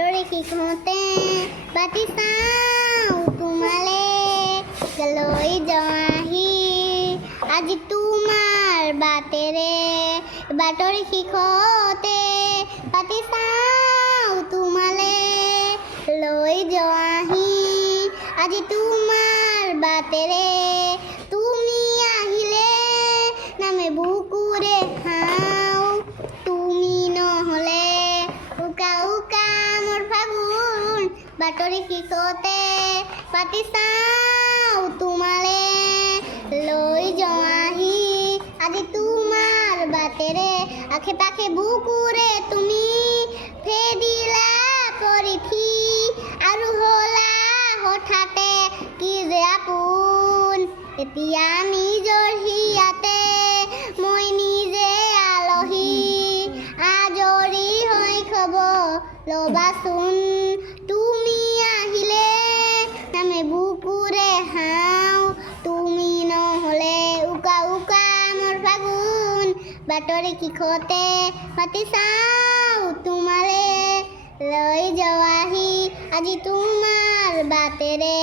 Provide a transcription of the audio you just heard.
বাতৰি শিকোঁতে বাতি চাওঁ তোমালে লৈ যোৱাহি আজি তোমাৰ বাটেৰে বাতৰি শিকোঁতে বাতি চাওঁ তোমালে লৈ যোৱাহি আজি তোমাৰ বাটেৰে তুমি আহিলে নামে বুকুৰে খাওঁ তুমি নহ'লে উকা উকা মোৰ ফাগুন বাতৰি শিকোঁতে পাতি চাওঁ তোমালে লৈ যোৱাহি আজি তোমাৰ বাটেৰে আশে পাশে বুকুৰে তুমি ফেদিলা পৰিঠি আৰু হ'লা হঠাতে কি যে আপোন এতিয়া নিজৰ হিয়াতে মই নিজে আলহী আজৰি হৈ খবৰ ল'বাচোন তুমি আহিলে নামে বুকুৰে হাওঁ তুমি নহ'লে উকা উকা মোৰ ফাগুন বাতৰি শিকোঁতে পাতি চাওঁ তোমালে লৈ যোৱাহি আজি তোমাৰ বাটেৰে